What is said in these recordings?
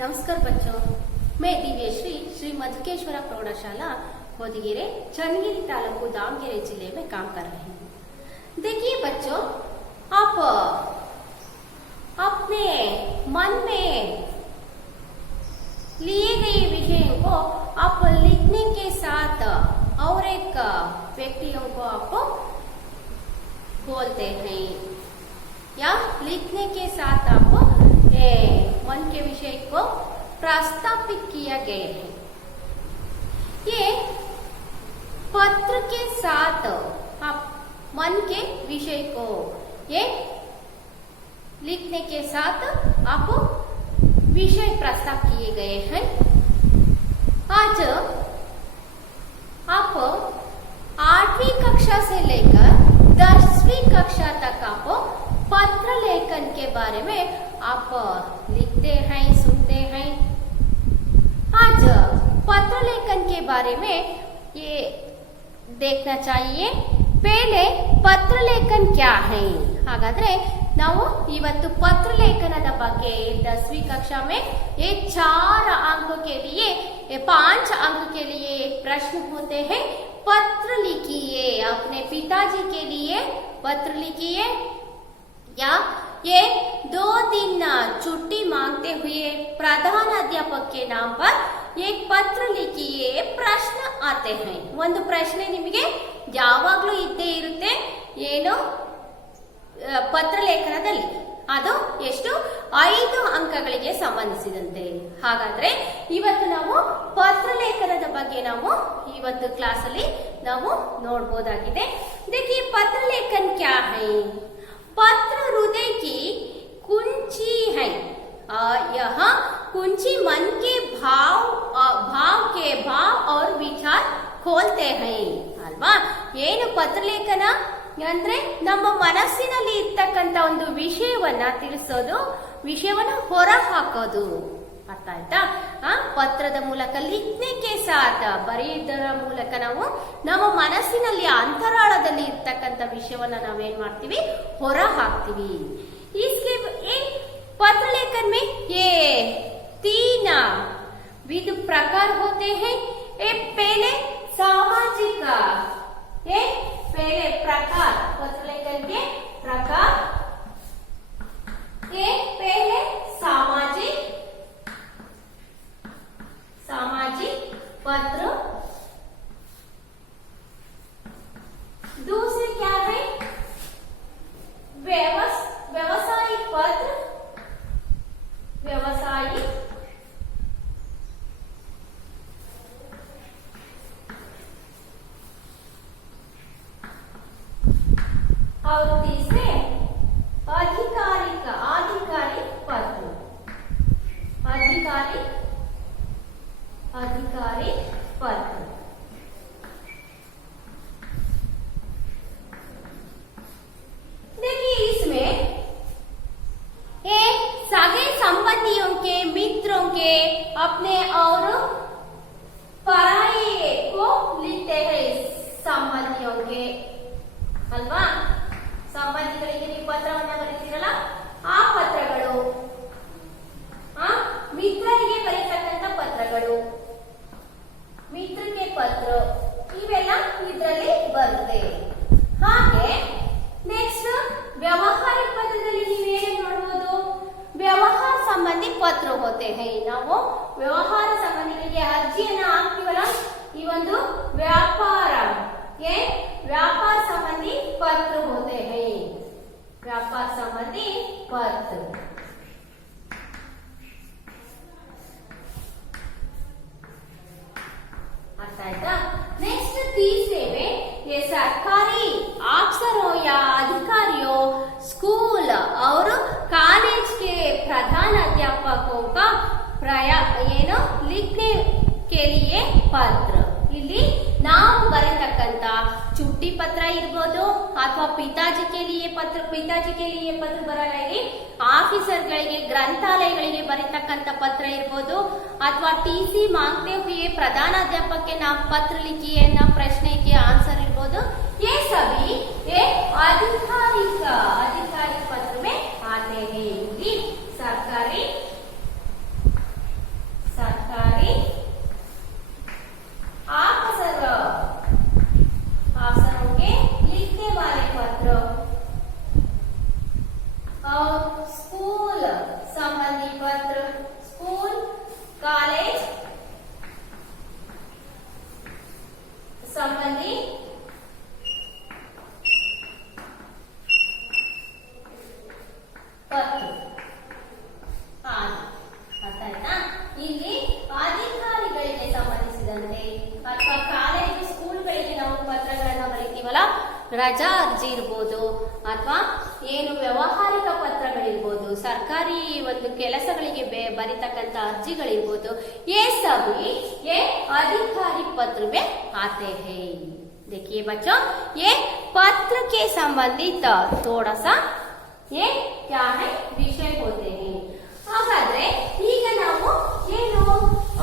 नमस्कार बच्चों, मैं दिव्यश्री श्री मधुकेश्वरा प्रौढ़शाला होदगिरे चन्नगिरी तालुकु दावणगेरे जिले में काम कर रही हूँ। देखिए बच्चों, आप अपने मन में लिए गए विषय को आप लिखने के साथ और एक व्यक्तियों को आप बोलते हैं या लिखने के साथ आप मन के विषय को प्रस्तावित किया गया है। ये पत्र के साथ आप मन के विषय को ये लिखने के साथ आप विषय प्रस्ताव किए गए हैं। आज आप 8वीं कक्षा से लेकर 10वीं कक्षा तक आप पत्र लेखन के बारे में आप लिखते हैं, सुनते हैं। आज पत्र लेखन के बारे में ये देखना चाहिए। पहले पत्र लेखन क्या है? हागाದ್ರೆ ನಾವು ಇವತ್ತು पत्र लेखनದ ಬಗ್ಗೆ 10वीं कक्षा में ये 4 अंक के लिए 5 अंक के लिए एक प्रश्न होते हैं। पत्र लिखिए, अपने पिताजी के लिए पत्र लिखिए या ये 2 दिन छुट्टी मांगते हुए प्रधान अध्यापक के नाम पर एक पत्र लिखिए प्रश्न आते हैं। ಒಂದು ಪ್ರಶ್ನೆ ನಿಮಗೆ ಯಾವಾಗಲೂ ಇದ್ದೇ ಇರುತ್ತೆ, ಏನು ಪತ್ರ ಲೇಖನದಲ್ಲಿ ಅದು ಎಷ್ಟು 5 ಅಂಕಗಳಿಗೆ ಸಂಬಂಧಿಸಿದಂತೆ। ಹಾಗಾದ್ರೆ ಇವತ್ತು ನಾವು ಪತ್ರ ಲೇಖನದ ಬಗ್ಗೆ ನಾವು ಇವತ್ತು ಕ್ಲಾಸ್ ಅಲ್ಲಿ ನಾವು ನೋಡಬಹುದಾಗಿದೆ। देखिए पत्र लेखन क्या है? पत्र हृदय की कुंजी है। यह कुंजी मन के भाव और विचार खोलते हैं ಅಲ್ವಾ। ಏನು ಪತ್ರ ಲೇಖನ ಅಂದ್ರೆ ನಮ್ಮ ಮನಸ್ಸಿನಲ್ಲಿ ಇರ್ತಕ್ಕಂತ ಒಂದು ವಿಷಯವನ್ನ ತಿಳಿಸೋದು, ವಿಷಯವನ್ನ ಹೊರ ಹಾಕೋದು, ಅರ್ಥ ಆಯ್ತಾ? ಪತ್ರದ ಮೂಲಕ ಲಿಖನೆಗೆ ಸಾಥ ಬರೆಯುವುದರ ಮೂಲಕ ನಾವು ನಮ್ಮ ಮನಸ್ಸಿನಲ್ಲಿ ಅಂತರಾಳದಲ್ಲಿ ಇರ್ತಕ್ಕಂತ ವಿಷಯವನ್ನ ನಾವೇನ್ ಮಾಡ್ತೀವಿ, ಹೊರ ಹಾಕ್ತಿವಿ। इसके पत्र लेखन में ये 3 विध प्रकार होते हैं। एक पहले सामाजिक, ये पहले प्रकार पत्र लेखन के प्रकार, ये पहले सामाजिक पत्र, दूसरे क्या है व्यवसायिक पत्र, व्यवसायिक, और तीसरे आधिकारिक पत्र, आधिकारिक पत्र। देखिए इसमें एक सगे संबंधियों के, मित्रों के, अपने और पराये को लिखते हैं। संबंधियों के ಅಲ್ವಾ, ಸಂಬಂಧಿಗಳಿಗೆ ನೀವು ಪತ್ರವನ್ನ ಬರೀತೀರಲ್ಲ ಆ ಪತ್ರಗಳು, ಮಿತ್ರರಿಗೆ ಬರೀತಕ್ಕಂತ ಪತ್ರಗಳು, ಮಿತ್ರಕ್ಕೆ ಪತ್ರ, ಇವೆಲ್ಲ ಇದರಲ್ಲಿ ಬರುತ್ತೆ। ಹಾಗೆ ನೆಕ್ಸ್ಟ್ ವ್ಯವಹಾರಿಕ ಪತ್ರದಲ್ಲಿ ನೀವೇನೇನು ನೋಡಬಹುದು, ವ್ಯವಹಾರ ಸಂಬಂಧಿ ಪತ್ರ ಹೋತೆ ಹೈ। ನಾವು ವ್ಯವಹಾರ ಸಂಬಂಧಿಗಳಿಗೆ ಅರ್ಜಿಯನ್ನ ಹಾಕ್ತೀವಲ್ಲ, ಈ ಒಂದು ವ್ಯಾಪಾರ व्यापार संबंधी पत्र होते हैं, व्यापार संबंधी पत्र। नेक्स्ट तीसरे में ये सरकारी अफसरों या अधिकारियों, स्कूल और कॉलेज के प्रधान अध्यापकों का लिखने के लिए पत्र। ಇಲ್ಲಿ ನಾವು ಬರೆತಕ್ಕಂತ ಚುಟ್ಟಿ ಪತ್ರ ಇರಬಹುದು ಅಥವಾ पिताजी के लिए पत्र ಬರಲ್ಲ, ಇಲ್ಲಿ ಆಫೀಸರ್ಗಳಿಗೆ, ಗ್ರಂಥಾಲಯಗಳಿಗೆ ಬರೆತಕ್ಕಂತ ಪತ್ರ ಇರಬಹುದು, ಅಥವಾ टीसी मांगते हुए प्रधान अध्यापक के नाम पत्र लिखिए ना प्रश्न के आंसर इरಬಹುದು। ये सभी एक आधिकारिक पत्र में आते हैं। सरकारी ಪತ್ರ ಅರ್ಥ ಆಯ್ತಾ? ಇಲ್ಲಿ ಅಧಿಕಾರಿಗಳಿಗೆ ಸಂಬಂಧಿಸಿದಂತೆ ಅಥವಾ ಕಾಲೇಜು ಸ್ಕೂಲ್ಗಳಿಗೆ ನಾವು ಪತ್ರಗಳನ್ನ ಬರೀತೀವಲ್ಲ, ರಜಾ ಅರ್ಜಿ ಇರ್ಬೋದು ಅಥವಾ ಏನು ವ್ಯಾವಹಾರಿಕ ಪತ್ರಗಳಿರ್ಬೋದು, ಸರ್ಕಾರಿ ಒಂದು ಕೆಲಸಗಳಿಗೆ ಬರೀತಕ್ಕಂಥ ಅರ್ಜಿಗಳಿರ್ಬೋದು, ये सभी ये आधिकारिक पत्र में आते हैं। देखिए बच्चों, ये पत्र के संबंधित थोड़ा सा ये क्या है विषय होते हैं। ಹಾಗಾದ್ರೆ ಈಗ ನಾವು ಏನು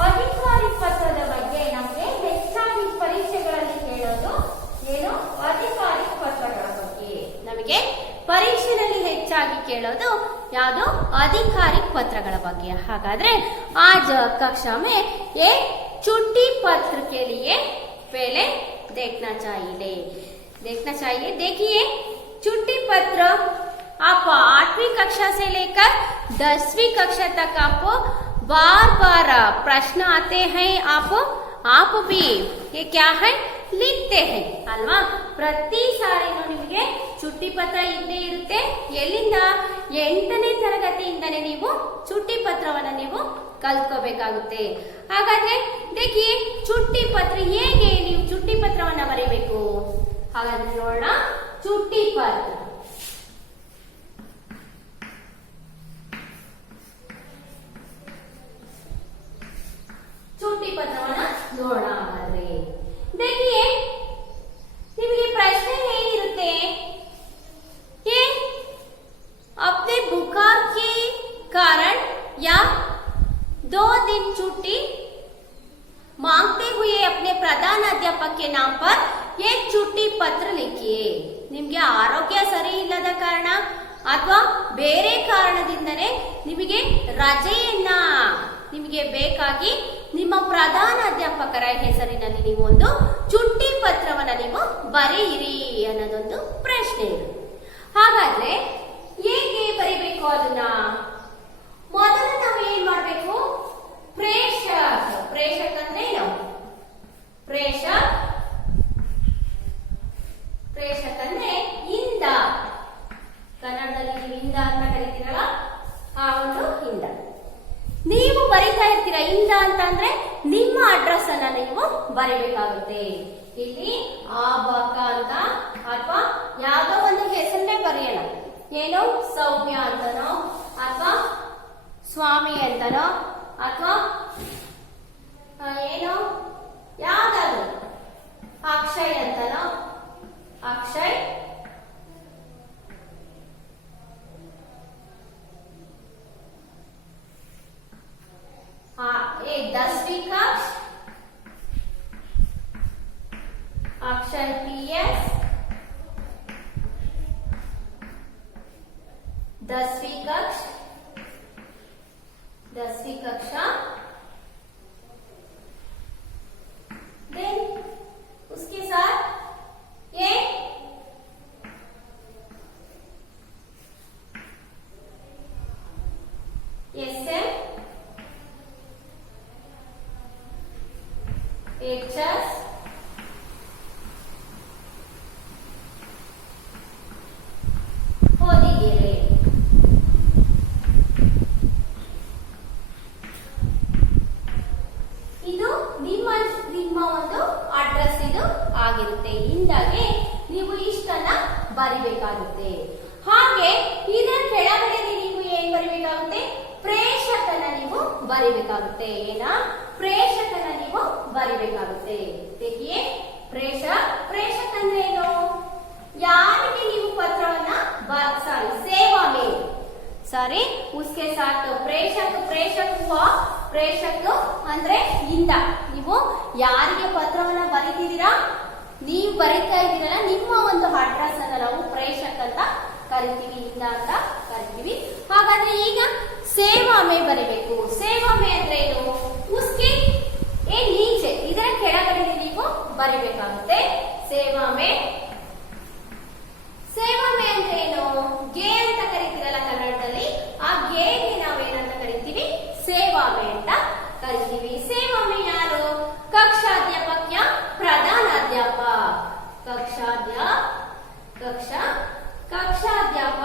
ಅಧಿಕಾರಿ ಪತ್ರದ ಬಗ್ಗೆ ನಮಗೆ ಹೆಚ್ಚಾಗಿ ಪರೀಕ್ಷೆಗಳಲ್ಲಿ ಕೇಳೋದು ಏನು ಅಧಿಕಾರಿ ಪತ್ರಗಳ ಬಗ್ಗೆ ನಮಗೆ ಪರೀಕ್ಷೆಯಲ್ಲಿ ಹೆಚ್ಚಾಗಿ ಕೇಳೋದು ಯಾವುದು ಅಧಿಕಾರಿ ಪತ್ರಗಳ ಬಗ್ಗೆ। ಹಾಗಾದ್ರೆ आज कक्षा में ये छुट्टी पत्र के लिए पहले देखना चाहिए। देखिए छुट्टी पत्र आप 8वीं कक्षा से लेकर 10वीं कक्षा तक आपको बार बार प्रश्न आते हैं। आप भी ये क्या है लिखते हैं ಅಲ್ವಾ? ಪ್ರತಿ ಸಾರಿನೂ ನಿಮಗೆ ಚುಟ್ಟಿ ಪತ್ರ ಇದ್ದೇ ಇರುತ್ತೆ। ಎಲ್ಲಿಂದ 8ನೇ ತರಗತಿಯಿಂದನೇ ನೀವು ಚುಟ್ಟಿ ಪತ್ರವನ್ನ ನೀವು ಕಲ್ತ್ಕೋಬೇಕಾಗುತ್ತೆ। ಹಾಗಾದ್ರೆ देखिए ಚುಟ್ಟಿ ಪತ್ರ ಹೇಗೆ ನೀವು ಚುಟ್ಟಿ ಪತ್ರವನ್ನ ಬರೀಬೇಕು ಹಾಗಾದ್ರೆ ನೋಡೋಣ। ಚುಟ್ಟಿ ಪತ್ರ ಚುಟ್ಟಿ ಪತ್ರವನ್ನ ನೋಡೋಣ। ಹಾಗಾದ್ರೆ देखिए निಮಗೆ ಪ್ರಶ್ನೆ ಏನಿರುತ್ತೆ, ये अपने बुखार के कारण या 2 दिन छुट्टी मांगते हुए अपने प्रधान अध्यापक के नाम पर ये छुट्टी पत्र लिखिए। ನಿಮಗೆ ಆರೋಗ್ಯ ಸರಿ ಇಲ್ಲದ ಕಾರಣ ಅಥವಾ ಬೇರೆ ಕಾರಣದಿಂದನೇ ನಿಮಗೆ ರಜೆಯನ್ನ ನಿಮಗೆ ಬೇಕಾಗಿ ನಿಮ್ಮ ಪ್ರಧಾನ ಅಧ್ಯಾಪಕರ ಹೆಸರಿನಲ್ಲಿ ನೀವು ಒಂದು ಚುಟ್ಟಿ ಪತ್ರವನ್ನ ನೀವು ಬರೆಯಿರಿ ಅನ್ನೋದೊಂದು ಪ್ರಶ್ನೆ ಇದೆ। ಹಾಗಾದ್ರೆ ಹೇಗೆ ಬರೀಬೇಕು ಅದನ್ನ? ಮೊದಲು ನಾವು ಏನ್ ಮಾಡ್ಬೇಕು, ಪ್ರೇಷಕ್ ಅಂದ್ರೆ ಏನು? ಪ್ರೇಷಕ್ ಅಂದ್ರೆ ಇಂದ, ಕನ್ನಡದಲ್ಲಿ ನೀವು ಇಂದ ಅಂತ ಕರಿತೀರಲ್ಲ, ಆ ಒಂದು ಇಂದ ನೀವು ಬರೀತಾ ಇರ್ತೀರಾ। ಇಂದ ಅಂತ ಅಂದ್ರೆ ನಿಮ್ಮ ಅಡ್ರೆಸ್ ಅನ್ನ ನೀವು ಬರೀಬೇಕಾಗುತ್ತೆ। ಇಲ್ಲಿ ಆಬಕ ಅಂತ ಅಥವಾ ಯಾವ್ದೋ ಒಂದು ಹೆಸರನ್ನೇ ಬರೆಯೋಣ, ಏನೋ ಸೌಮ್ಯ ಅಂತನೋ ಅಥವಾ ಸ್ವಾಮಿ ಅಂತನೋ ಅಥವಾ ಏನೋ ಯಾವ್ದಾದ್ರು ಅಕ್ಷಯ್ ಅಂತನೋ, ಅಕ್ಷಯ್ एक 10वीं कक्षा अक्षर PS, 10वीं कक्षा देन उसके साथ ये SM HS ಹೊದಿಗೆರೆ। ಇದು ನಿಮ್ಮ ಒಂದು ಅಡ್ರೆಸ್ ಇದು ಆಗಿರುತ್ತೆ। ಹಿಂದಾಗೆ ನೀವು ಇಷ್ಟನ್ನ ಬರಿಬೇಕಾಗುತ್ತೆ। ಹಾಗೆ ಇದರ ಕೆಳಗಡೆ ನೀವು ಏನ್ ಬರಿಬೇಕಾಗುತ್ತೆ, ಪ್ರೇಷಕನ ನೀವು ಬರಿಬೇಕಾಗುತ್ತೆ। ಏನ ಪ್ರೇಷಕನ ನೀವು ಬರಿಬೇಕಾಗುತ್ತೆ। देखिए प्रेषक ಅಂದ್ರೆ ಏನು? ಯಾರಿಗೆ ನೀವು ಪತ್ರವನ್ನ सेवा में उसके साथ ಪ್ರೇಷಕ ಅಂದ್ರೆ ಇಂದ ನೀವು ಯಾರಿಗೆ ಪತ್ರವನ್ನ ಬರೀತಿದ್ದೀರಾ, ನೀವು ಬರೀತಾ ಇದ್ದೀರಲ್ಲ, ನಿಮ್ಮ ಒಂದು ಅಡ್ರೆಸ್ ಅನ್ನ ನಾವು ಪ್ರೇಷಕ್ ಅಂತ ಕರಿತೀವಿ, ಇಂದ ಅಂತ ಕರಿತೀವಿ। ಹಾಗಾದ್ರೆ ಈಗ ಸೇವಾ ಮೇ ಬರೀಬೇಕು। ಸೇವಾ ಮೇ ಅಂದ್ರೆ ಏನು? ಉಸ್ಕೆ ನೀಚೆ ಇದರ ಕೆಳಗಡೆ ನೀವು ಬರಿಬೇಕಾಗುತ್ತೆ। ಸೇವಾ ಮೇ ಅಂದ್ರೆ ಏನು? ಗೆ ಅಂತ ಕರಿತೀರಲ್ಲ ಕನ್ನಡದಲ್ಲಿ, ಆ ಗೆಗೆ ನಾವೇನಂತ ಕರಿತೀವಿ? ಸೇವಾ ಮೇ ಅಂತ ಕರಿತೀವಿ। ಸೇವಾ ಮೇ ಯಾರು? ಕಕ್ಷಾಧ್ಯಾಪಕ ಯಾ ಪ್ರಧಾನ ಅಧ್ಯಾಪಕ? ಕಕ್ಷಾಧ್ಯಾಪಕ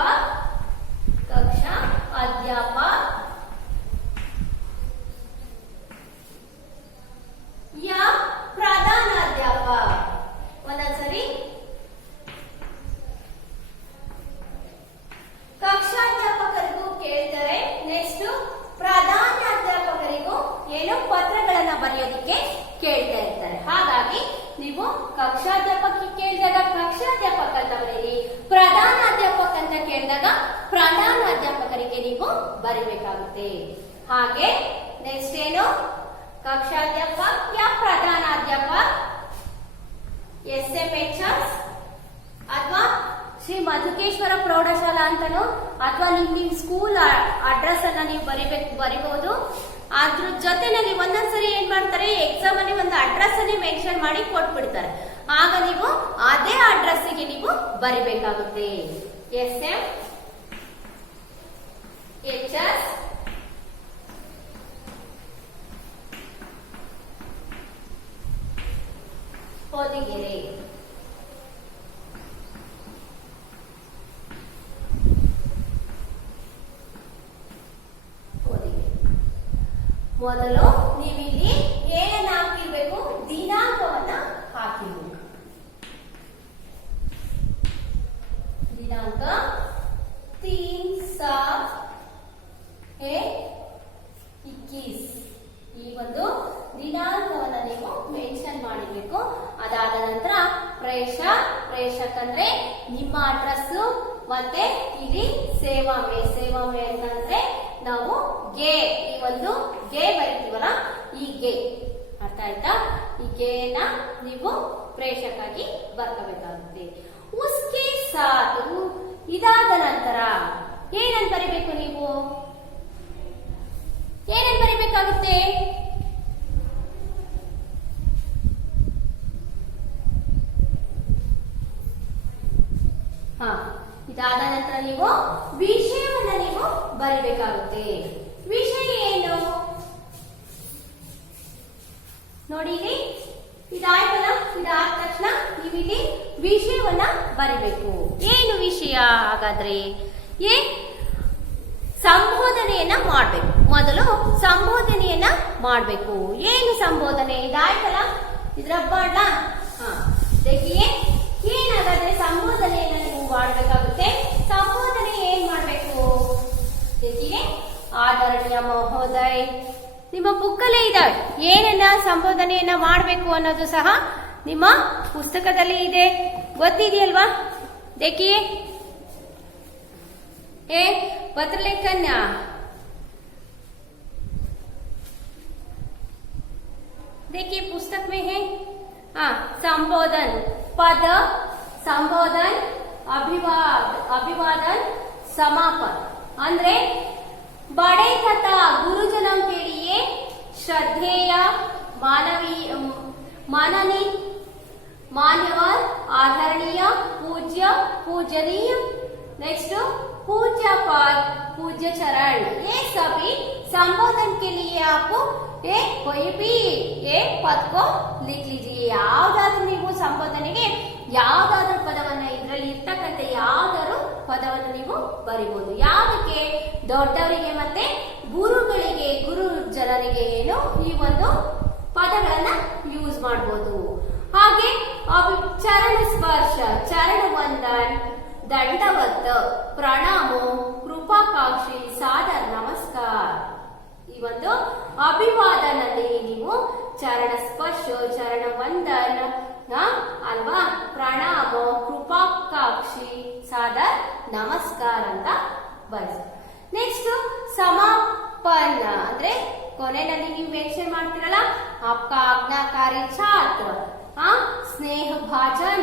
ಪ್ರಧಾನ ಅಧ್ಯಾಪಕರಿಗೆ ನೀವು ಬರಿಬೇಕಾಗುತ್ತೆ. ಹಾಗೆ ನೆಕ್ಸ್ಟ್ ಏನು, ಕಕ್ಷಾಧ್ಯಾಪಕ ಯಾ ಪ್ರಧಾನಾಧ್ಯಾಪಕ, SMHS ಅಥವಾ ಶ್ರೀ ಮಧುಕೇಶ್ವರ ಪ್ರೌಢಶಾಲಾ ಅಂತನೋ ಅಥವಾ ನಿಮ್ ಸ್ಕೂಲ್ ಅಡ್ರೆಸ್ ಅನ್ನ ನೀವು ಬರಿಬಹುದು. ಅದ್ರ ಜೊತೆನಲ್ಲಿ ಒಂದೊಂದ್ಸರಿ ಏನ್ ಮಾಡ್ತಾರೆ, ಎಕ್ಸಾಮ್ ಅಲ್ಲಿ ಒಂದು ಅಡ್ರೆಸ್ ಅನ್ನೇ ಮೆನ್ಷನ್ ಮಾಡಿ ಕೊಟ್ಬಿಡ್ತಾರೆ. ಆಗ ನೀವು ಅದೇ ಅಡ್ರೆಸ್ ಗೆ ನೀವು ಬರಿಬೇಕಾಗುತ್ತೆ. SMHS ಹೊದಿಗೆರೆ. ಮೊದಲು ನೀವಿಲ್ಲಿ ಏನನ್ನ ಹಾಕಿರ್ಬೇಕು, ದಿನಾಂಕವನ್ನ ಹಾಕಿರ್ಬೇಕು. ದಿನಾಂಕ 3/7/21 ಈ ಒಂದು ದಿನಾಂಕವನ್ನ ನೀವು ಮೆನ್ಷನ್ ಮಾಡಿರ್ಬೇಕು. ಅದಾದ ನಂತರ ಪ್ರೇಷಕ್ ಅಂದ್ರೆ ನಿಮ್ಮ ಅಡ್ರೆಸ್, ಮತ್ತೆ ಇಲ್ಲಿ ಸೇವಾಮೆ ಅಂತಂದ್ರೆ ನಾವು ಗೆ, ಈ ಒಂದು ಗೆ ಬರೀತೀವಲ್ಲ, ಈ ಗೆ ಅರ್ಥ ಆಯ್ತಾ? ಈ ಗೆನ ನೀವು ಪ್ರೇಷಕ್ಕಾಗಿ ಬರ್ಕೋಬೇಕಾಗುತ್ತೆ. ಉಸ್ಕೆ ಸಾಥ್, ಇದಾದ ನಂತರ ಏನನ್ ಬರಿಬೇಕು, ನೀವು ಏನನ್ ಬರಿಬೇಕಾಗುತ್ತೆ? ಇದಾದ ನಂತರ ನೀವು ವಿಷಯವನ್ನ ನೀವು ಬರಿಬೇಕಾಗುತ್ತೆ. ವಿಷಯ ಏನು ನೋಡಿ, ಇಲ್ಲಿ ಇದಾಯ್ತಲ್ಲ, ಇದಾದ ತಕ್ಷಣ ನೀವಿಲ್ಲಿ ವಿಷಯವನ್ನ ಬರಿಬೇಕು. ಏನು ವಿಷಯ? ಹಾಗಾದ್ರೆ ಸಂಬೋಧನೆಯನ್ನ ಮಾಡ್ಬೇಕು. ಮೊದಲು ಸಂಬೋಧನೆಯನ್ನ ಮಾಡ್ಬೇಕು. ಏನು ಸಂಬೋಧನೆ? ಇದಾಯ್ತಲ್ಲ, ಇದ್ರ ಬಾಡ ಏನಾಗಾದ್ರೆ ಸಂಬೋಧನೆಯನ್ನ ನೀವು ಮಾಡಬೇಕಾಗುತ್ತೆ. ಸಂಬೋಧನೆ ಏನ್ ಮಾಡ್ಬೇಕು? ಆದರಣೀಯ ಮಹೋದಯ, ನಿಮ್ಮ ಬುಕ್ಕಲ್ಲೇ ಇದಾವೆ ಏನನ್ನ ಸಂಬೋಧನೆಯನ್ನ ಮಾಡಬೇಕು ಅನ್ನೋದು ಸಹ ನಿಮ್ಮ ಪುಸ್ತಕದಲ್ಲಿ ಇದೆ, ಗೊತ್ತಿದೆಯಲ್ವಾ? देखिए पत्र लेखन देखिए पुस्तक में है संबोधन, पद, संबोधन, अभिवादन, समापन। अंद्रे बड़े तथा गुरुजनों के लिए श्रद्धेय, माननीय, मान्यवर, आदरणीय, पूज्य, पूजनीय, नेक्स्ट पूज्य पद, पूज्य चरण, ये सभी संबोधन के लिए आप कोई भी एक पद को लिख लीजिए। ಯಾವುದಾದ್ರೂ ನೀವು ಸಂಬೋಧನೆಗೆ ಯಾವುದಾದ್ರೂ ಪದವನ್ನ ಇದರಲ್ಲಿ ಇರ್ತಕ್ಕಂಥ ಯಾವುದಾದ್ರೂ ಪದವನ್ನು ನೀವು ಬರಿಬಹುದು. ಯಾವುದಕ್ಕೆ? ದೊಡ್ಡವರಿಗೆ ಮತ್ತೆ ಗುರುಗಳಿಗೆ, ಗುರು ಜನರಿಗೆ ಏನು ಈ ಒಂದು ಪದಗಳನ್ನ ಯೂಸ್ ಮಾಡಬಹುದು. ಹಾಗೆ ಚರಣ ಸ್ಪರ್ಶ, ಚರಣ ವಂದನ್, ದಂಡವತ್, ಪ್ರಣಾಮೋ, ಕೃಪಾಕಾಕ್ಷಿ, ಸಾದರ ನಮಸ್ಕಾರ. ಈ ಒಂದು ಅಭಿವಾದನಲ್ಲಿ ನೀವು ಚರಣ ಸ್ಪರ್ಶ, ಚರಣ ವಂದನ ಅಲ್ವಾ, ಪ್ರಣಾಮ, ಕೃಪಾಕಾಕ್ಷಿ, ಸಾದರ ನಮಸ್ಕಾರ ಅಂತ ಬಳಸಿ. ನೆಕ್ಸ್ಟ್ ಸಮಾಪನ ಅಂದ್ರೆ ಕೊನೆಯಲ್ಲಿ ನೀವು ಮೆನ್ಷನ್ ಮಾಡ್ತಿರಲ್ಲ, आपका आज्ञाकारी छात्र, स्नेह भाजन,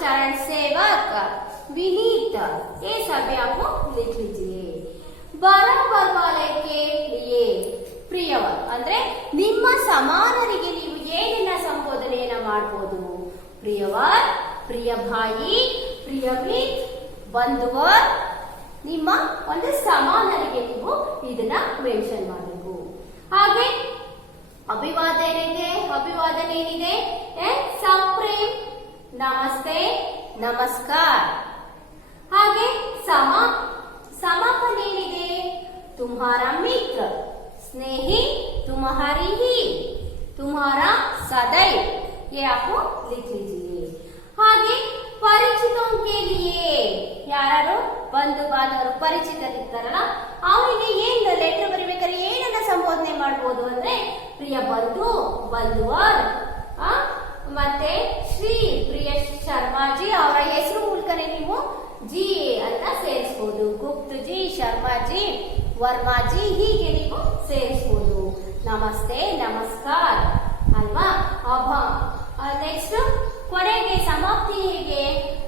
चरण सेवक, विनीत, ये सभी आपको लिख लीजिए. बराबर वाले के लिए ಪ್ರಿಯವ ಅಂದ್ರೆ ನಿಮ್ಮ ಸಮಾನರಿಗೆ ನೀವು ಏನೆಲ್ಲ ಸಂಬೋಧನೆಯನ್ನ ಮಾಡಬಹುದು. ಪ್ರಿಯವರ್, ಪ್ರಿಯ ಭಾಯಿ, ಪ್ರಿಯ ಮಿತ್, ಬಂಧುವರ್, ನಿಮ್ಮ ಒಂದು ಸಮಾನರಿಗೆ ನೀವು ಇದನ್ನ ಮೆನ್ಷನ್ ಮಾಡಬೇಕು. ಹಾಗೆ ಅಭಿವಾದನೆ ಏನಿದೆ? ಸಪ್ರೇಮ್, ನಮಸ್ತೆ, ನಮಸ್ಕಾರ. ಹಾಗೆ समापन ಏನಿದೆ? तुम्हारा मित्र, स्नेही, तुम्हारी ही, तुम्हारा सदैव, ये आपको लिख लीजिए. ಹಾಗೆ ಪರಿಚಿತों के लिए ಯಾರು ಬಂಧು ಬಾಂಧವರು ಪರಿಚಿತರಿರ್ತಾರಲ್ಲ ಅವರಿಗೆ ಏನ್ ಲೆಟರ್ ಬರಿಬೇಕಾದ್ರೆ ಏನನ್ನ ಸಂಬೋಧನೆ ಮಾಡಬಹುದು ಅಂದ್ರೆ ಪ್ರಿಯ ಬಂಧು, ಬಂಧುವರ್, ಮತ್ತೆ ಶ್ರೀ ಪ್ರಿಯ ಶರ್ಮಾಜಿ ಅವರ ಹೆಸರು ಮೂಲಕನೇ ನೀವು ಜಿ ಅಂತ ಸೇರಿಸಬಹುದು. ಗುಪ್ತ ಜಿ, ಶರ್ಮಾ ಜಿ, ವರ್ಮಾ ಜಿ ಹೀಗೆ ನೀವು ಸೇರಿಸಬಹುದು. ನಮಸ್ತೆ, ನಮಸ್ಕಾರ ಅಲ್ವಾ. ನೆಕ್ಸ್ಟ್ ಕೊನೆಗೆ ಸಮಾಪ್ತಿ ಹೇಗೆ?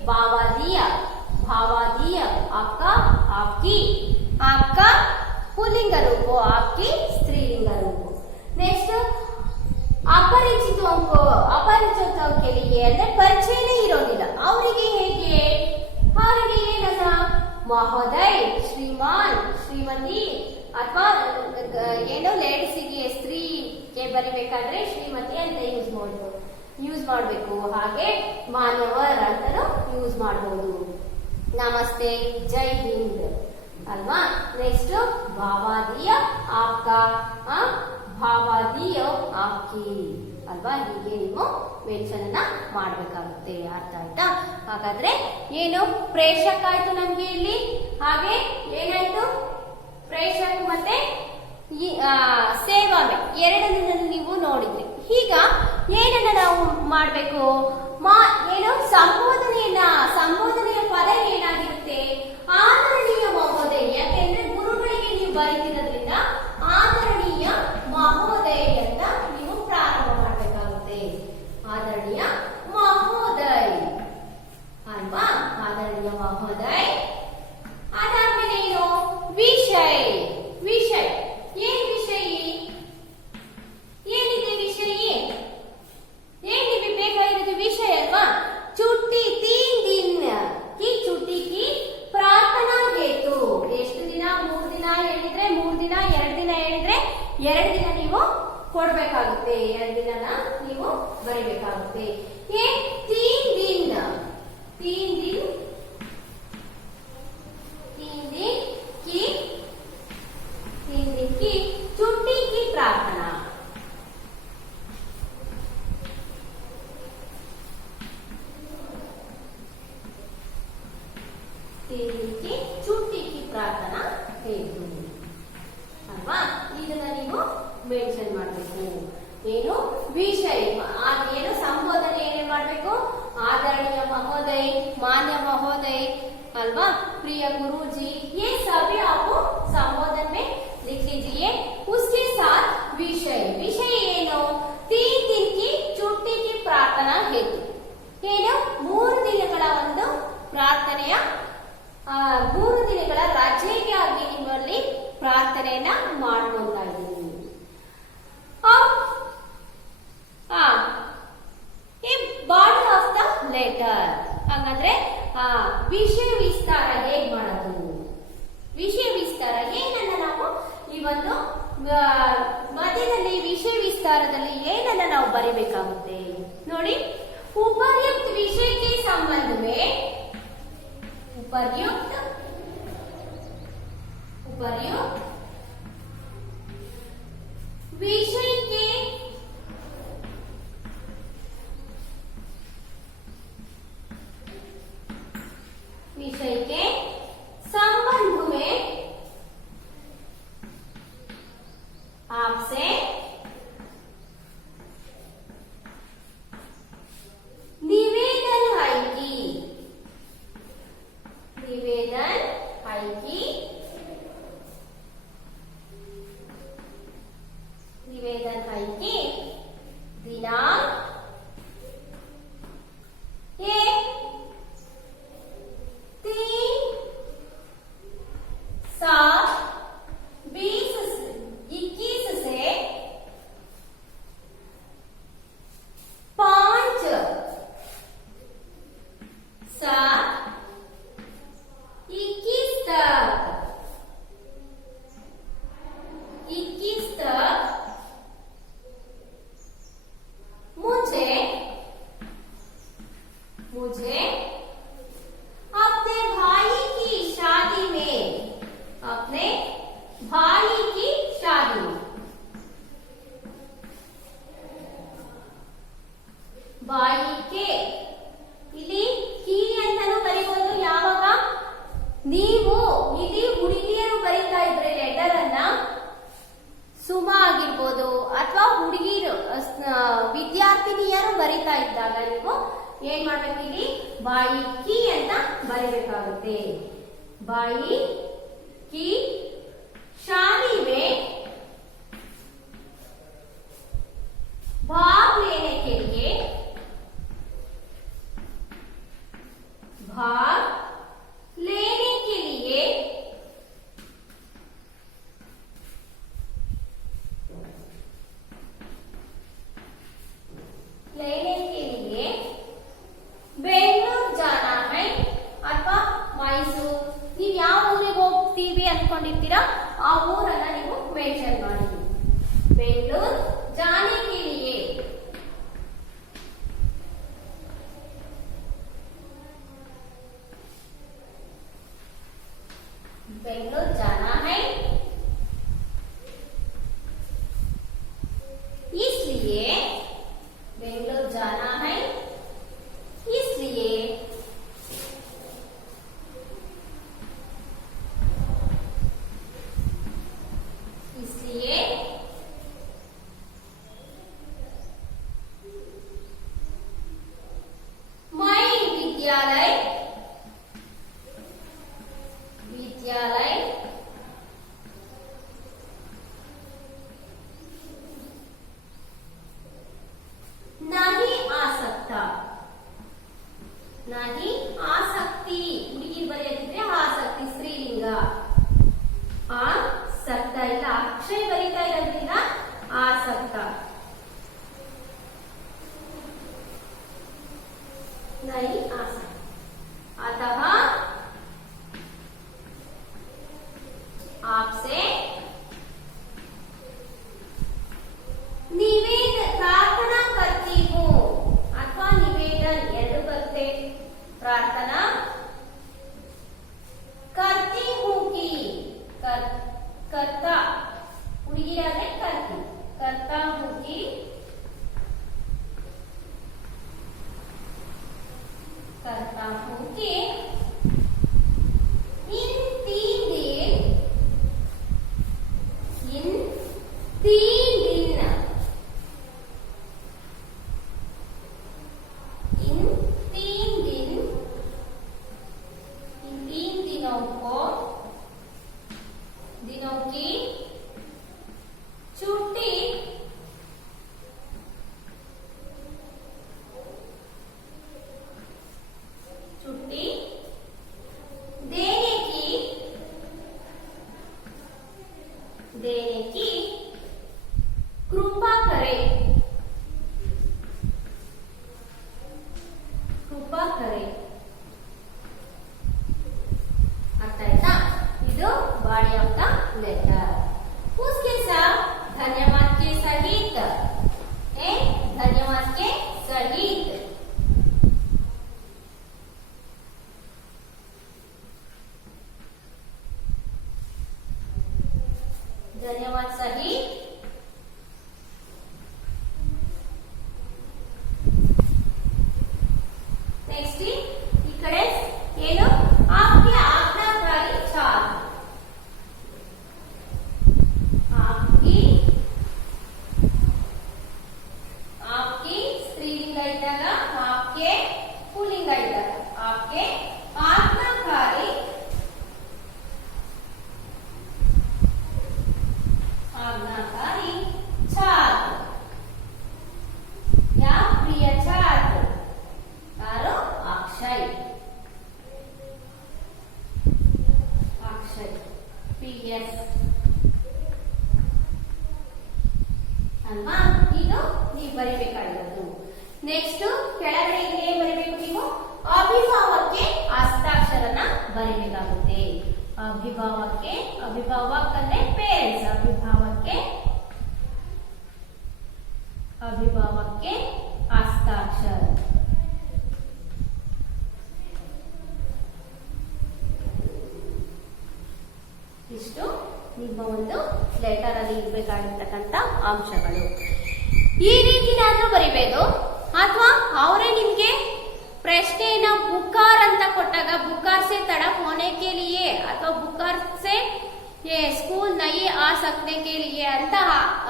ಭಾವಾದಿಯ, ಭಾವಾದಿಯ, ಅಕ್ಕ, ಆಪ್ಕಿ, ಆಪ್ಕ पुल्लिंग रूप, आपकी स्त्रीलिंग रूप. नेक्स्ट अपरिचितों को, अपरिचितों के लिए ಅಂದ್ರೆ ಪರಿಚಯನೇ ಇರೋದಿಲ್ಲ ಅವರಿಗೆ ಹೇಗೆ? ಅವರಿಗೆ ಏನಂತ ಮಹೋದಯ್, ಶ್ರೀಮಾನ್, ಶ್ರೀಮತಿ ಅಥವಾ ಏನೋ ಲೇಡೀಸಿಗೆ ಸ್ತ್ರೀಗೆ ಬರಿಬೇಕಾದ್ರೆ ಶ್ರೀಮತಿ ಅಂತ ಯೂಸ್ ಮಾಡಬೇಕು. ಹಾಗೆ ಮಾನ್ಯವರ್ ಅಂತಾನು ಯೂಸ್ ಮಾಡಬಹುದು. ನಮಸ್ತೆ, ಜೈ ಹಿಂದ್ ಅಲ್ವಾ. ನೆಕ್ಸ್ಟ್ ಭಾವಾದಿಯ ಆಪ್ಕ, ಭಾವಾದಿಯ ಆಪ್ಕಿ ಅಲ್ವಾ. ಹೀಗೆ ನೀವು ಮೆನ್ಷನ್ ಅನ್ನ ಮಾಡಬೇಕಾಗುತ್ತೆ. ಅರ್ಥ ಆಯ್ತಾ? ಹಾಗಾದ್ರೆ ಏನು ಪ್ರೇಷಕ ಆಯ್ತು ನಮ್ಗೆ ಇಲ್ಲಿ. ಹಾಗೆ ಏನಾಯ್ತು? ಪ್ರೇಷಕ ಮತ್ತೆ ಸೇವಾಮೆ ಎರಡನ್ನ ನೀವು ನೋಡಿದ್ರಿ. ಈಗ ಏನನ್ನ ನಾವು ಮಾಡಬೇಕು? ಏನು ಸಂಬೋಧನೆಯ ಪದ ಏನಾಗಿರುತ್ತೆ? ಆದರಣೀಯ ಮಹೋದಯ. ಯಾಕೆಂದ್ರೆ ಗುರುಗಳಿಗೆ ನೀವು ಬರೀತಿರೋದ್ರಿಂದ ಆದರಣೀಯ ಮಹೋದಯ ಅಂತ ನೀವು ಪ್ರಾರಂಭ ಮಾಡಬೇಕಾಗುತ್ತೆ. ಆದರಣೀಯ ಮಹೋದಯ ಅಲ್ವಾ. ಆದರಣೀಯ ಮಹೋದಯ. ಅದಾದ್ಮೇಲೆ ಏನು? ವಿಷಯ. ವಿಷಯ ಏನ್? ವಿಷಯ ಏನಿದೆ? ವಿಷಯ ಏನ್ ನಿಮಗೆ ಬೇಕಾಗಿರೋದು? ವಿಷಯ ಅಲ್ವಾ. छुट्टी 3 दिन की छुट्टी की प्रार्थना हेतु. ಎಷ್ಟು ದಿನ? 3 ದಿನ ಹೇಳಿದ್ರೆ 3 ದಿನ, 2 ದಿನ ಹೇಳಿದ್ರೆ 2 ದಿನ ನೀವು ಕೊಡ್ಬೇಕಾಗುತ್ತೆ. 2 ದಿನನ ನೀವು ಬರೀಬೇಕಾಗುತ್ತೆ. ये 3 दिन की छुट्टी की प्रार्थना. छुट्टी की प्रार्थना हेतु ಅಲ್ವಾ. ಇದನ್ನ ನೀವು ಮೆನ್ಷನ್ ಮಾಡಬೇಕು. ಏನು? ವಿಷಯ ಏನು? ಸಂಬೋಧನೆ ಏನೇನ್ ಮಾಡಬೇಕು? आदरणीय महोदय, मान्य महोदय अल्वा, प्रिय गुरुजी, ये सभी आपको संबोधन में लिख लीजिए. उसके साथ विषय. विषय ಏನು? 3 दिन की छुट्टी की प्रार्थना हेतु. ಏನು? 3 ದಿನಗಳ ಒಂದು ಪ್ರಾರ್ಥನೆಯ 3 ದಿನಗಳ ರಜೆಗಾಗಿ ನಿಮ್ಮಲ್ಲಿ ಪ್ರಾರ್ಥನೆಯನ್ನ ಮಾಡ್ಕೊಳ್ತಾ ಇದ್ದೀನಿ. Body of the letter. ಹಾಗಾದ್ರೆ ವಿಷಯ ವಿಸ್ತಾರ ಹೇಗ್ ಮಾಡೋದು? ವಿಷಯ ವಿಸ್ತಾರ ಏನನ್ನ ನಾವು ಈ ಒಂದು ಮಧ್ಯದಲ್ಲಿ ವಿಷಯ ವಿಸ್ತಾರದಲ್ಲಿ ಏನನ್ನ ನಾವು ಬರೀಬೇಕಾಗುತ್ತೆ ನೋಡಿ. उपर्युक्त विषय के संबंध में उपर्युक्त विषय के संबंध में आपसे निवेदन है कि दिनांक 1-3-7-21 से 5-7-21 तक मुझे अपने भाई की शादी में ಬಾಯಿ ಕೆ ಇಲ್ಲಿ ಕೀ ಅಂತಾನು ಬರೀಬಹುದು. ಯಾವಾಗ ನೀವು ಇಲ್ಲಿ ಹುಡುಗಿಯರು ಬರೀತಾ ಇದ್ರೆ ಲೆಟರ್ ಅನ್ನ ಸುಮಾ ಆಗಿರ್ಬೋದು ಅಥವಾ ಹುಡುಗಿರು ವಿದ್ಯಾರ್ಥಿನಿಯರು ಬರೀತಾ ಇದ್ದಾಗ ನೀವು ಏನ್ ಮಾಡ್ಬೇಕು? ಇಲ್ಲಿ ಬಾಯಿ ಕೀ ಅಂತ ಬರೀಬೇಕಾಗುತ್ತೆ. बाई की शादी में भाग लेने के लिए बेंगलूर जाना है अथवा मैसूर ನೀವು ಯಾವ ಊರಿಗೆ ಹೋಗ್ತೀವಿ ಅನ್ಕೊಂಡಿರ್ತೀರಾ ಆ ಊರನ್ನ ನೀವು ಮೆನ್ಷನ್ ಮಾಡಿ. ಬೆಂಗಳೂರು जाने के लिए बेंगलुरु जाना है इसलिए बेंगलुरु जाना है इसलिए मैं विद्यालय नहीं आ सकता नहीं आसक्ति ಹುಡುಗಿ ಬರೆಯುತ್ತಿದ್ರೆ ಆಸಕ್ತಿ ಸ್ತ್ರೀಲಿಂಗ ಆ ಸಕ್ತ ಇಲ್ಲ ಅಕ್ಷಯ ಬರೀತಾ ಇರೋದ್ರಿಂದ ಆಸಕ್ತ नहीं आ सकता अतः आपसे निवेदन प्रार्थना करती हूँ अथवा निवेदन ಎರಡು ಬರುತ್ತೆ प्रार्थना करती हूँ कि करता ಹುಡುಗಿರಾದ್ರೆ करती करता हूँ कि करता हूँ कि इन 3 दिन इन 3 दिन इन 3 दिन इन 3 दिनों को दिनों की छुट्टी छुट्टी देने की कृपा करे अर्थ आಯ್ತಾ ಇದು ಬಾಡಿ ಆಫ್ ದ ಲೆಟರ್ उसके साथ धन्यवाद के सहित धन्यवाद के सहित धन्यवाद सहित नेक्स्ट ಈ ಕಡೆ ಏನು आपके आज्ञाकारी छात्र आपकी स्त्रीलिंग इद्ದಾಗ आपके पुल्लिंग इद्ದಾಗ आपके आज्ञाकारी छात्र या प्रिय छात्र यारो अक्षय PS ಅಲ್ವಾ ಇದು ನೀವು ಬರಿಬೇಕಾಗಿರೋದು. ನೆಕ್ಸ್ಟ್ ಕೆಳಗಡೆ ಏನ್ ಬರಿಬೇಕು ನೀವು ಅಭಿಭಾವಕ್ಕೆ ಹಸ್ತಾಕ್ಷರನ ಬರಿಬೇಕಾಗುತ್ತೆ. ಅಭಿಭಾವಕ್ ಅಂದ್ರೆ ಪೇರೆಂಟ್ಸ್ ಅಭಿಭಾವಕ್ಕೆ ಹಸ್ತಾಕ್ಷರ ಇಷ್ಟು ನಿಮ್ಮ ಒಂದು ಲೆಟರ್ ಅಲ್ಲಿ ಇರಬೇಕಾಗಿರ್ತಕ್ಕಂಥ ಅಂಶಗಳು. ಈ ರೀತಿನಾದ್ರೂ ಬರಿಬೇಕು ಅಥವಾ ಅವರೇ ನಿಮ್ಗೆ ಪ್ರಶ್ನೆನ बुखार ಅಂತ ಕೊಟ್ಟಾಗ बुखार से तड़प होने के लिए ಅಥವಾ बुखार से स्कूल नहीं आ सकने के लिए ಅಂತ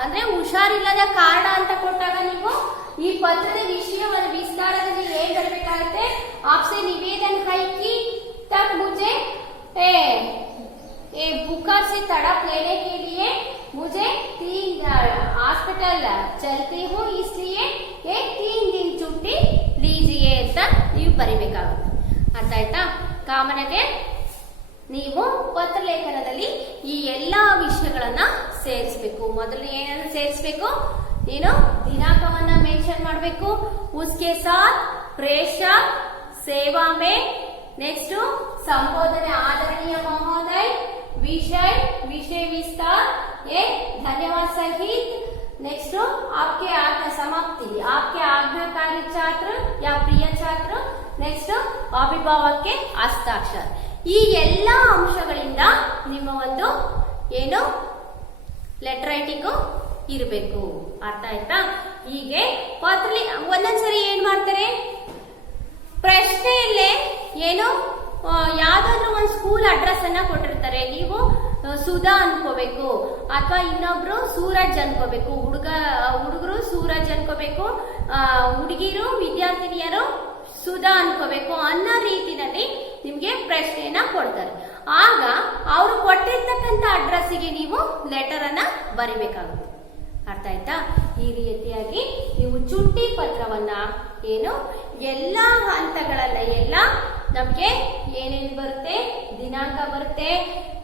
ಅಂದ್ರೆ ಹುಷಾರಿಲ್ಲದ ಕಾರಣ ಅಂತ ಕೊಟ್ಟಾಗ ನೀವು ಈ ಪತ್ರದ ವಿಷಯವನ್ನು ವಿಸ್ತಾರದಲ್ಲಿ ಏನ್ ಬರಬೇಕಾಗುತ್ತೆ आपसे निवेदन है कि तक मुझे बुखार से तड़प लेने के लिए मुझे 3 हॉस्पिटल चलती हूँ, इसलिए 3 दिन छुट्टी लीजिए ಅಂತ ನೀವು ಬರಿಬೇಕಾಗುತ್ತೆ. ಅರ್ಥ ಆಯ್ತಾ? ಕಾಮನ್ಗೆ ನೀವು ಪತ್ರಲೇಖನದಲ್ಲಿ ಈ ಎಲ್ಲಾ ವಿಷಯಗಳನ್ನ ಸೇರಿಸಬೇಕು. ಮೊದಲು ಏನನ್ನ ಸೇರಿಸಬೇಕು? ನೀನು ದಿನಾಂಕವನ್ನ ಮೆನ್ಷನ್ ಮಾಡಬೇಕು. उसके साथ प्रेषक सेवा में, नेक्स्ट संबोधने आदरणीय महोदय, विषय विस्तार, ये धन्यवाद सहित, नेक्स्ट आपके आज्ञा समाप्ति, आपके आज्ञाकारी छात्र या प्रिय छात्र, नेक्स्ट ಅಭಿಭಾವಕ್ಕೆ ಹಸ್ತಾಕ್ಷರ. ಈ ಎಲ್ಲಾ ಅಂಶಗಳಿಂದ ನಿಮ್ಮ ಒಂದು ಏನು ಲೆಟರ್ ರೈಟಿಂಗ್ ಇರಬೇಕು. ಅರ್ಥ ಆಯ್ತಾ? ಹೀಗೆ ಒಂದೊಂದ್ಸರಿ ಏನ್ ಮಾಡ್ತಾರೆ, ಪ್ರಶ್ನೆಯಲ್ಲೇ ಏನು ಯಾವ್ದಾದ್ರು ಒಂದು ಸ್ಕೂಲ್ ಅಡ್ರೆಸ್ ಅನ್ನ ಕೊಟ್ಟಿರ್ತಾರೆ. ನೀವು ಸುಧಾ ಅನ್ಕೋಬೇಕು ಅಥವಾ ಇನ್ನೊಬ್ರು ಸೂರಜ್ ಅನ್ಕೋಬೇಕು. ಹುಡುಗರು ಸೂರಜ್ ಅನ್ಕೋಬೇಕು, ಹುಡುಗಿರು ವಿದ್ಯಾರ್ಥಿನಿಯರು ಸುಧಾ ಅನ್ಕೋಬೇಕು ಅನ್ನೋ ರೀತಿನಲ್ಲಿ ನಿಮ್ಗೆ ಪ್ರಶ್ನೆಯನ್ನ ಕೊಡ್ತಾರೆ. ಆಗ ಅವರು ಕೊಟ್ಟಿರ್ತಕ್ಕಂಥ ಅಡ್ರೆಸ್ಸಿಗೆ ನೀವು ಲೆಟರ್ ಅನ್ನ ಬರಿಬೇಕಾಗುತ್ತೆ. ಅರ್ಥ ಆಯ್ತಾ? ಈ ರೀತಿಯಾಗಿ ನೀವು ಚುಟ್ಟಿ ಪತ್ರವನ್ನ ಏನು ಎಲ್ಲಾ ಹಂತಗಳಲ್ಲ, ಎಲ್ಲ ನಮ್ಗೆ ಏನೇನು ಬರುತ್ತೆ, ದಿನಾಂಕ ಬರುತ್ತೆ,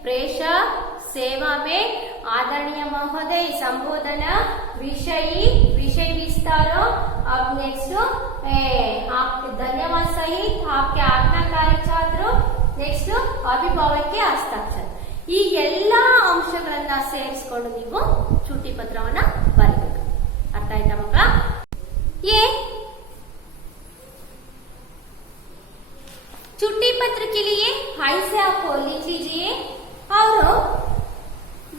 प्रेषक सेवा में आदरणीय महोदय, संबोधना, विषय विस्तार, अब नेक्स्ट आप धन्यवाद सहित आपके आज्ञाकारी छात्र, नेक्स्ट ಅಭಿಭಾವಕ್ಕೆ ಹಸ್ತಾಕ್ಷರ. ಈ ಎಲ್ಲಾ ಅಂಶಗಳನ್ನ ಸೇರಿಸಿಕೊಂಡು ನೀವು ಚುಟ್ಟಿ ಪತ್ರವನ್ನ ಬರೀಬೇಕು. ಅರ್ಥ ಆಯ್ತಾ ಮಕ್ಕಳ? छुट्टी पत्र के लिए ऐसे आप लिख लीजिए. और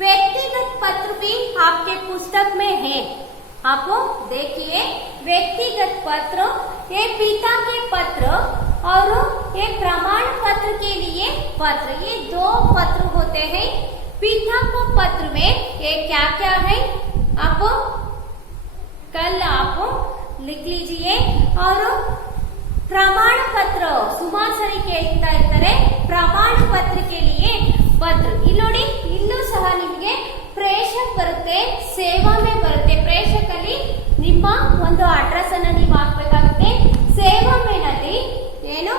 व्यक्तिगत पत्र भी आपके पुस्तक में है. आप देखिए, व्यक्तिगत पत्र, ये पिता के पत्र और ये प्रमाण पत्र के लिए पत्र, ये 2 पत्र होते हैं. पिता को पत्र में ये क्या क्या है आप कल आप लिख लीजिए. और प्रमाण पत्र ಸುಮಾಸರಿ ಕೇಳ್ತಾ ಇರ್ತಾರೆ. ಪ್ರಮಾಣ ಪತ್ರಕ್ಕೆ ಪತ್ರ ಇಲ್ಲಿ ನೋಡಿ, ಇಲ್ಲೂ ಸಹ ನಿಮಗೆ ಪ್ರೇಷಕ್ ಬರುತ್ತೆ, ಸೇವಾ ಮೇ ಬರುತ್ತೆ. ಪ್ರೇಷಕಲ್ಲಿ ನಿಮ್ಮ ಒಂದು ಅಡ್ರೆಸ್ ಅನ್ನ ನೀವು ಹಾಕ್ಬೇಕಾಗುತ್ತೆ. ಸೇವಾ ಮೇನಲ್ಲಿ ಏನು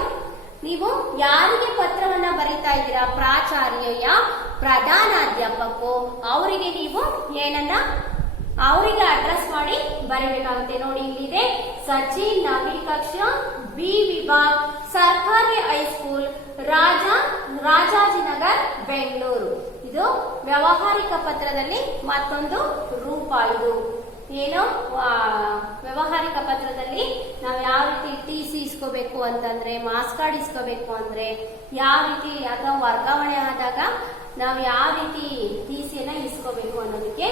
ನೀವು ಯಾರಿಗೆ ಪತ್ರವನ್ನ ಬರೀತಾ ಇದ್ದೀರಾ, ಪ್ರಾಚಾರ್ಯ ಪ್ರಧಾನಾಧ್ಯಾಪಕರು, ಅವರಿಗೆ ನೀವು ಏನನ್ನ ಅವರಿಗೆ ಅಡ್ರೆಸ್ ಮಾಡಿ ಬರೀಬೇಕಾಗುತ್ತೆ. ನೋಡಿ, ಇಲ್ಲಿದೆ ಸಚಿನ್, ನವೀನ್ ಕಕ್ಷಾ, ಬಿ ವಿಭಾಗ್, ಸರ್ಕಾರಿ ಹೈಸ್ಕೂಲ್, ರಾಜಾಜಿನಗರ್, ಬೆಂಗಳೂರು. ಇದು ವ್ಯಾವಹಾರಿಕ ಪತ್ರದಲ್ಲಿ ಮತ್ತೊಂದು ರೂಪ. ಇದು ಏನು ವ್ಯಾವಹಾರಿಕ ಪತ್ರದಲ್ಲಿ ನಾವು ಯಾವ ರೀತಿ ಟಿ.ಸಿ ಇಸ್ಕೋಬೇಕು ಅಂತಂದ್ರೆ, ಮಾಸ್ ಕಾರ್ಡ್ ಇಸ್ಕೋಬೇಕು ಅಂದ್ರೆ ಯಾವ ರೀತಿ, ಅಥವಾ ವರ್ಗಾವಣೆ ಆದಾಗ ನಾವು ಯಾವ ರೀತಿ ಟಿ.ಸಿಯನ್ನ ಇಸ್ಕೋಬೇಕು ಅನ್ನೋದಕ್ಕೆ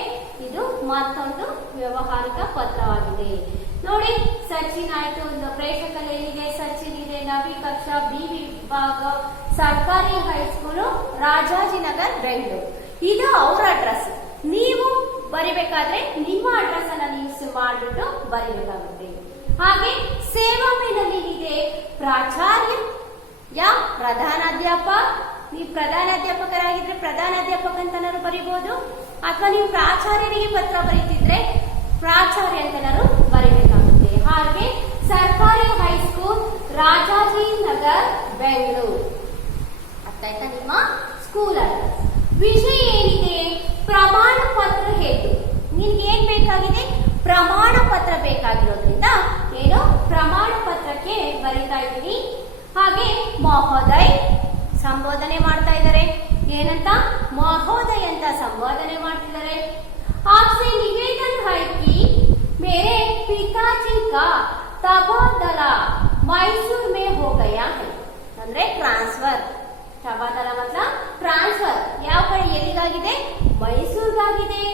ಇದು ಮತ್ತೊಂದು ವ್ಯಾವಹಾರಿಕ ಪತ್ರವಾಗಿದೆ. ನೋಡಿ, ಸಚಿನ್ ಆಯ್ತು, ಪ್ರೇಷಕಲ್ಲಿ ಏನಿದೆ, ಸಚಿನ್ ಇದೆ, ನವಿ ಕಕ್ಷಾ, ಬಿ ವಿಭಾಗ, ಸರ್ಕಾರಿ ಹೈಸ್ಕೂಲು, ರಾಜಾಜಿನಗರ್, ಬೆಂಗಳೂರು. ಇದು ಅವರ ಅಡ್ರೆಸ್. ನೀವು ಬರಿಬೇಕಾದ್ರೆ ನಿಮ್ಮ ಅಡ್ರೆಸ್ ಅನ್ನ ಯೂಸ್ ಮಾಡಿಬಿಟ್ಟು ಬರಿಬೇಕಾಗುತ್ತೆ. ಹಾಗೆ ಸೇವಾ ಮೇನಲ್ಲಿ ಏನಿದೆ, ಪ್ರಾಚಾರ್ಯ ಯಾ ಪ್ರಧಾನಾಧ್ಯಾಪಕ. ನೀವು ಪ್ರಧಾನಾಧ್ಯಾಪಕರಾಗಿದ್ರೆ ಪ್ರಧಾನಾಧ್ಯಾಪಕ ಅಂತನಾರು ಬರೀಬಹುದು, ಅಥವಾ ನೀವು ಪ್ರಾಚಾರ್ಯರಿಗೆ ಪತ್ರ ಬರೀತಿದ್ರೆ ಪ್ರಾಚಾರ್ಯ ಅಂತನಾರು ಬರೀಬೇಕಾಗುತ್ತೆ. ಹಾಗೆ ಸರ್ಕಾರಿ ಹೈಸ್ಕೂಲ್, ರಾಜಾಜಿನಗರ್, ಬೆಂಗಳೂರು. ಅರ್ಥ ಆಯ್ತಾ? ನಿಮ್ಮ ಸ್ಕೂಲ್ ಅಡ್ರೆಸ್. ವಿಷಯ ಏನಿದೆ, ಪ್ರಮಾಣ ಪತ್ರ ಹೇತು. ನಿಮ್ಗೆ ಏನ್ ಬೇಕಾಗಿದೆ, ಪ್ರಮಾಣ ಪತ್ರ ಬೇಕಾಗಿರೋದ್ರಿಂದ ಏನು ಪ್ರಮಾಣ ಪತ್ರಕ್ಕೆ ಬರೀತಾ ಇದ್ದೀನಿ. ಹಾಗೆ ಮಹೋದಯ್ ಸಂಬೋಧನೆ ಮಾಡ್ತಾ ಇದ್ದಾರೆ. ಏನಂತ? ಮಹೋದಯ ಅಂತ ಸಂಬೋಧನೆ ಮಾಡ್ತಿದ್ದಾರೆ. आपसे निवेदन है कि मेरे पिताजी का तबादला मैसूर में हो गया है. ಅಂದ್ರೆ ಟ್ರಾನ್ಸ್ಫರ್. ತಬಾದಲ मतलब ಟ್ರಾನ್ಸ್ಫರ್. ಯಾವ ಕಡೆ ಎಲ್ಲಿಗಾಗಿದೆ? ಮೈಸೂರಿಗಾಗಿದೆ.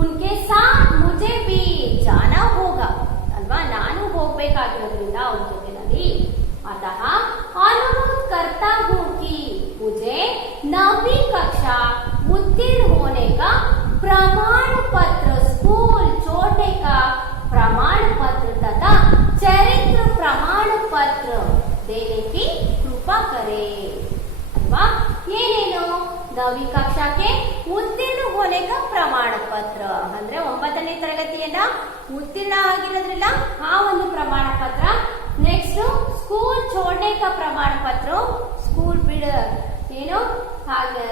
उनके साथ मुझे भी जाना होगा ಅಲ್ವಾ, ನಾನು ಹೋಗ್ಬೇಕಾಗಿರೋದ್ರಿಂದ ಅವ್ರ ಜೊತೆನಲ್ಲಿ. अतः अनुरोध करता हूँ कि मुझे 9वीं कक्षा उत्तीर्ण होने का प्रमाण पत्र, स्कूल छोड़ने का प्रमाण पत्र तथा चरित्र प्रमाण पत्र देने की कृपा करें. 9वीं कक्षा के उत्तीर्ण होने का प्रमाण पत्र ಅಂದ್ರೆ 9ನೇ ತರಗತಿಯನ್ನ ಉತ್ತೀರ್ಣ ಆಗಿರೋದ್ರಲ್ಲ ಆ ಒಂದು ಪ್ರಮಾಣ ಪತ್ರ. ನೆಕ್ಸ್ಟ್ ಸ್ಕೂಲ್ छोड़ने का प्रमाण पत्र, ಸ್ಕೂಲ್ ಬಿಡ ಏನು ಹಾಗೆ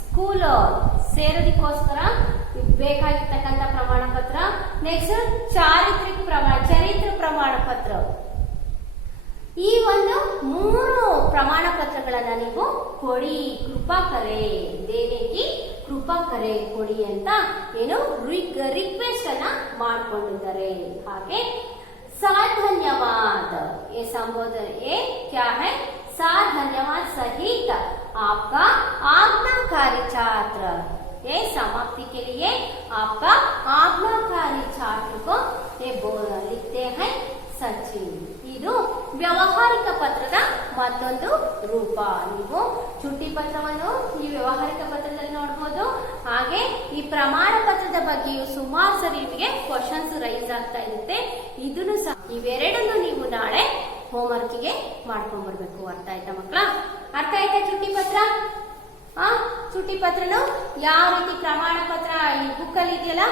ಸ್ಕೂಲ್ ಸೇರೋದಕ್ಕೋಸ್ಕರ ಬೇಕಾಗಿರ್ತಕ್ಕಂಥ ಪ್ರಮಾಣ ಪತ್ರ. ನೆಕ್ಸ್ಟ್ ಚರಿತ್ರ ಪ್ರಮಾಣ ಪತ್ರ. ಈ ಒಂದು 3 ಪ್ರಮಾಣ ಪತ್ರಗಳನ್ನ ನೀವು ಕೊಡಿ, ಕೃಪಾ ಕರೆ ದೇನೇಕಿ ಕೃಪಾ ಕರೆ ಕೊಡಿ ಅಂತ ಏನು ರಿಕ್ವೆಸ್ಟ್ ಅನ್ನ ಮಾಡ್ಕೊಂಡಿದ್ದಾರೆ. ಹಾಗೆ साथ धन्यवाद ये संबोधन ये क्या है? साथ धन्यवाद सहित आपका आज्ञाकारी छात्र, ये समाप्ति के लिए आपका आज्ञाकारी छात्र को ये लिखते हैं सचिन. ಇದು ವ್ಯಾವಹಾರಿಕ ಪತ್ರದ ಮತ್ತೊಂದು ರೂಪ. ನೀವು ಚುಟ್ಟಿ ಪತ್ರವನ್ನು ಈ ವ್ಯಾವಹಾರಿಕ ಪತ್ರದಲ್ಲಿ ನೋಡಬಹುದು. ಹಾಗೆ ಈ ಪ್ರಮಾಣ ಪತ್ರದ ಬಗ್ಗೆಯೂ ಸುಮಾರು ಸರಿ ನಿಮಗೆ ಕ್ವಶನ್ಸ್ ರೈಸ್ ಆಗ್ತಾ ಇರುತ್ತೆ. ಇದನ್ನು ಸಹ ಇವೆರಡನ್ನು ನೀವು ನಾಳೆ ಹೋಮ್ವರ್ಕ್ಗೆ ಮಾಡ್ಕೊಂಡ್ ಬರ್ಬೇಕು. ಅರ್ಥ ಆಯ್ತಾ ಮಕ್ಕಳ? ಅರ್ಥ ಆಯ್ತಾ ಚುಟ್ಟಿ ಪತ್ರ? ಚುಟ್ಟಿ ಪತ್ರನು ಯಾವ ರೀತಿ ಪ್ರಮಾಣ ಪತ್ರ ಈ ಬುಕ್ ಅಲ್ಲಿ ಇದೆಯಲ್ಲ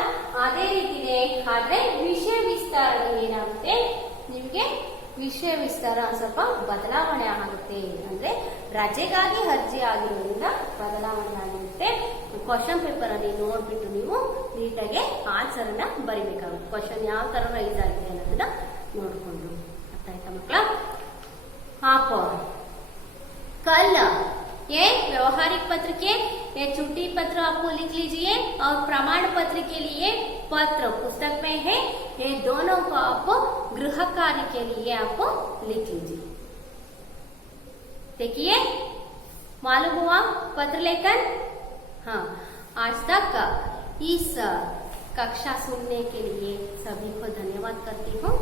ಅದೇ ರೀತಿನೇ. ಆದ್ರೆ ವಿಷಯ ವಿಸ್ತಾರ ಏನಾಗುತ್ತೆ, ನಿಮಗೆ ವಿಷಯ ವಿಸ್ತಾರ ಸ್ವಲ್ಪ ಬದಲಾವಣೆ ಆಗುತ್ತೆ. ಅಂದ್ರೆ ರಜೆಗಾಗಿ ಅರ್ಜಿ ಆಗಿರೋದ್ರಿಂದ ಬದಲಾವಣೆ ಆಗಿರುತ್ತೆ. ಕ್ವಶನ್ ಪೇಪರ್ ಅಲ್ಲಿ ನೋಡ್ಬಿಟ್ಟು ನೀವು ನೀಟಾಗಿ ಆನ್ಸರ್ ಅನ್ನ ಬರಿಬೇಕಾಗುತ್ತೆ. ಕ್ವಶನ್ ಯಾವ ತರ ರೈಸ್ ಆಗಿದೆ ಅನ್ನೋದನ್ನ ನೋಡ್ಕೊಂಡು. ಅರ್ಥ ಆಯ್ತಾ ಮಕ್ಕಳ? आप कल ये व्यवहारिक पत्र के ये छुट्टी पत्र आपको लिख लीजिए और प्रमाण पत्र के लिए पत्र पुस्तक में है, ये दोनों को आप गृह कार्य के लिए आप लिख लीजिए. देखिए मालूम हुआ पत्र लेकर? हाँ, आज तक इस कक्षा सुनने के लिए सभी को धन्यवाद करती हूँ.